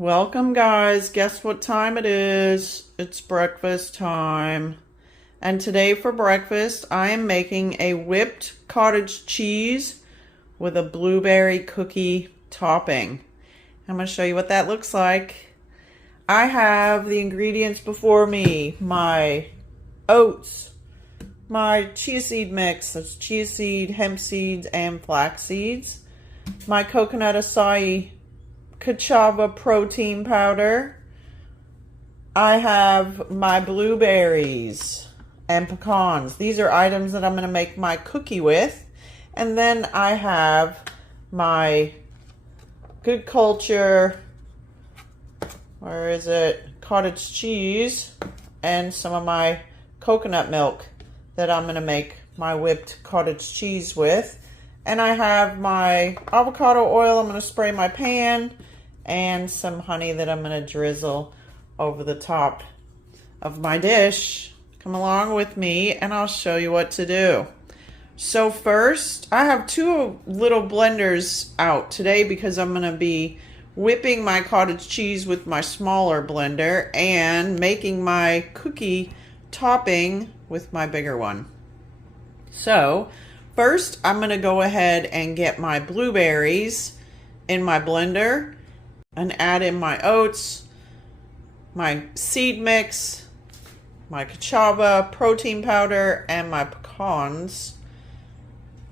Welcome, guys. Guess what time it is? It's breakfast time. And today for breakfast, I am making a whipped cottage cheese with a blueberry cookie topping. I'm going to show you what that looks like. I have the ingredients before me. My oats, my chia seed mix. That's chia seed, hemp seeds, and flax seeds. My coconut acai cassava protein powder. I have my blueberries and pecans. These are items that I'm going to make my cookie with. And then I have my Good Culture, cottage cheese, and some of my coconut milk that I'm going to make my whipped cottage cheese with. And I have my avocado oil I'm going to spray my pan, and some honey that I'm going to drizzle over the top of my dish. Come along with me and I'll show you what to do. So first, I have two little blenders out today because I'm going to be whipping my cottage cheese with my smaller blender and making my cookie topping with my bigger one. So first, I'm going to go ahead and get my blueberries in my blender and add in my oats, my seed mix, my cassava protein powder, and my pecans,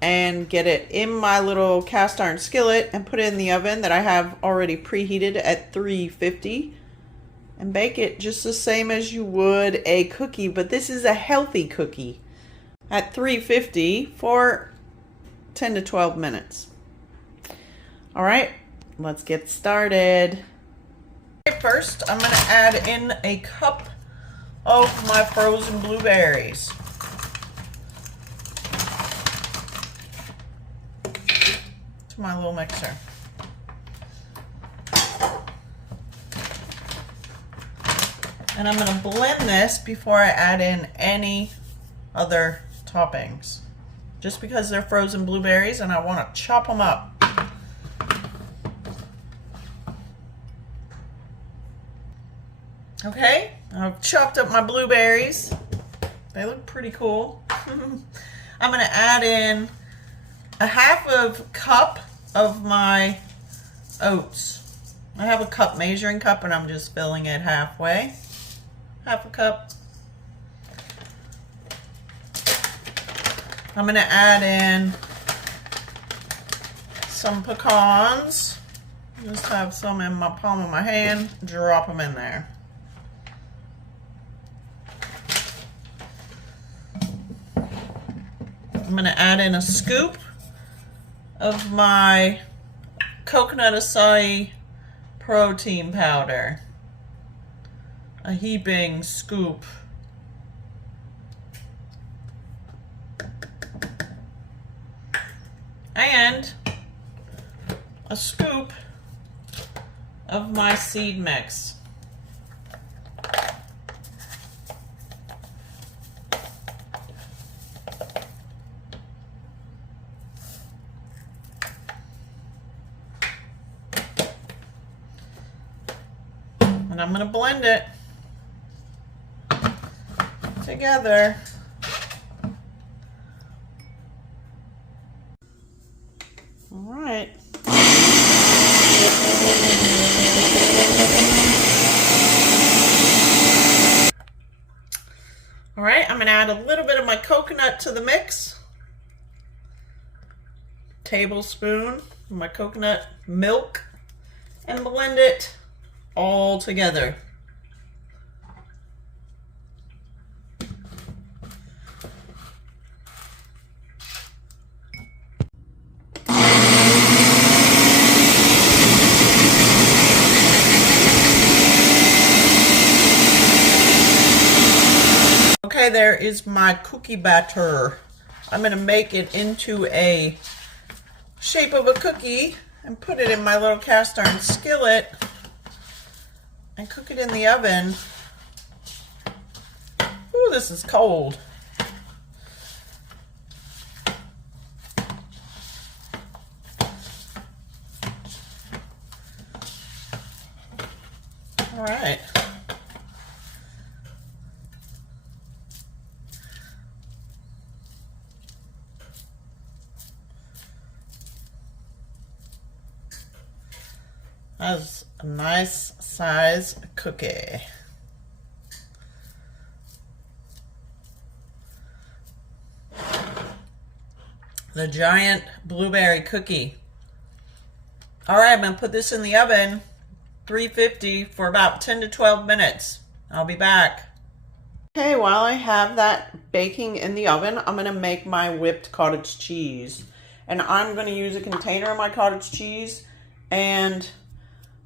and get it in my little cast iron skillet and put it in the oven that I have already preheated at 350 and bake it just the same as you would a cookie, but this is a healthy cookie, at 350 for 10 to 12 minutes. All right, let's get started. First, I'm going to add in a cup of my frozen blueberries. To my little mixer. And I'm going to blend this before I add in any other toppings. Just because they're frozen blueberries and I want to chop them up. Okay, I've chopped up my blueberries. They look pretty cool. I'm going to add in a half of cup of my oats. I have a cup measuring cup and I'm just filling it halfway. Half a cup. I'm going to add in some pecans. Just have some in my palm of my hand. Drop them in there. I'm going to add in a scoop of my coconut acai protein powder. A heaping scoop. And a scoop of my seed mix. And I'm going to blend it together. All right. All right, I'm going to add a little bit of my coconut to the mix. Tablespoon of my coconut milk, and blend it all together. Okay, there is my cookie batter. I'm going to make it into a shape of a cookie and put it in my little cast iron skillet and cook it in the oven. Ooh, this is cold. All right. That's a nice size cookie. The giant blueberry cookie. All right, I'm gonna put this in the oven, 350 for about 10 to 12 minutes. I'll be back. Okay, while I have that baking in the oven, I'm gonna make my whipped cottage cheese. And I'm gonna use a container of my cottage cheese and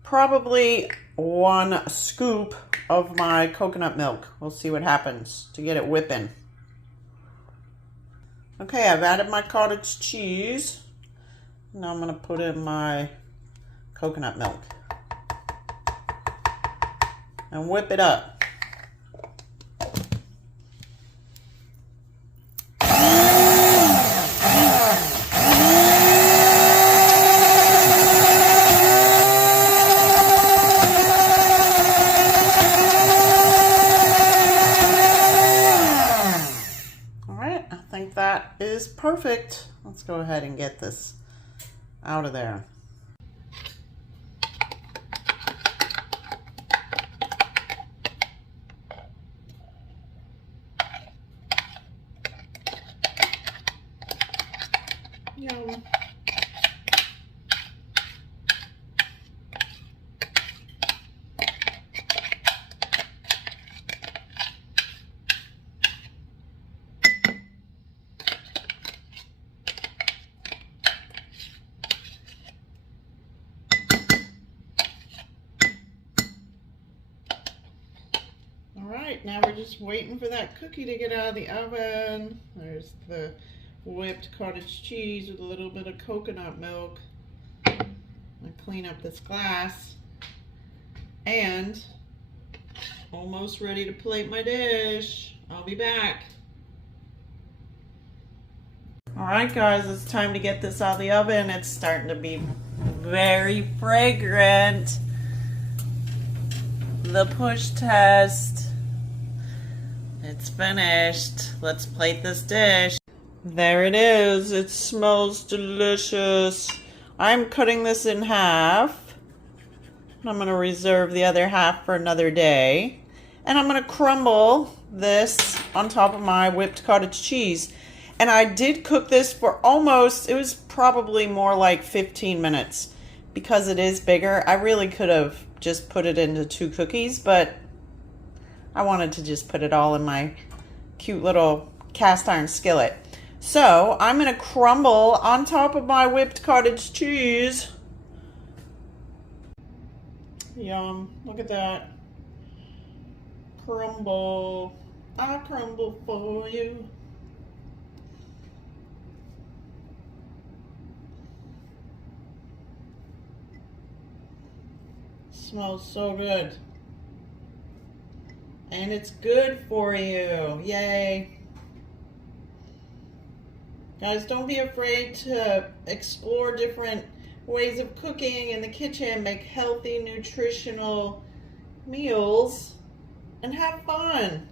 probably 1 scoop of my coconut milk. We'll see what happens to get it whipping. Okay, I've added my cottage cheese. Now I'm gonna put in my coconut milk and whip it up. That is perfect. Let's go ahead and get this out of there. Yum. Alright, now we're just waiting for that cookie to get out of the oven. There's the whipped cottage cheese with a little bit of coconut milk. I'm going to clean up this glass. And almost ready to plate my dish. I'll be back. Alright guys, it's time to get this out of the oven. It's starting to be very fragrant. The push test. It's finished. Let's plate this dish. There it is. It smells delicious. I'm cutting this in half. I'm going to reserve the other half for another day. And I'm going to crumble this on top of my whipped cottage cheese. And I did cook this for almost, it was probably more like 15 minutes. Because it is bigger, I really could have just put it into 2 cookies, but I wanted to just put it all in my cute little cast iron skillet. So I'm going to crumble on top of my whipped cottage cheese. Yum. Look at that. Crumble. I crumble for you. Smells so good. And it's good for you. Yay. Guys, don't be afraid to explore different ways of cooking in the kitchen. Make healthy, nutritional meals and have fun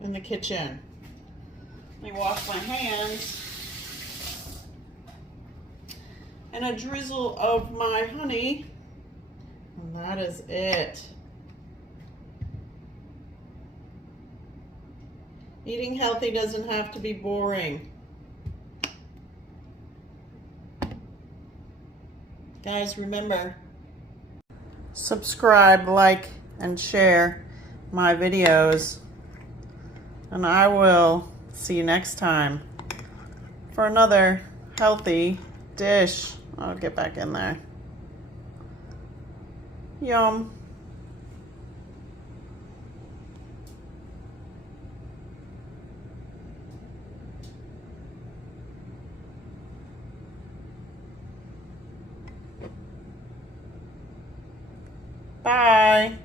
in the kitchen. Let me wash my hands. And a drizzle of my honey. And that is it. Eating healthy doesn't have to be boring. Guys, remember, subscribe, like, and share my videos. And I will see you next time for another healthy dish. I'll get back in there. Yum. Bye.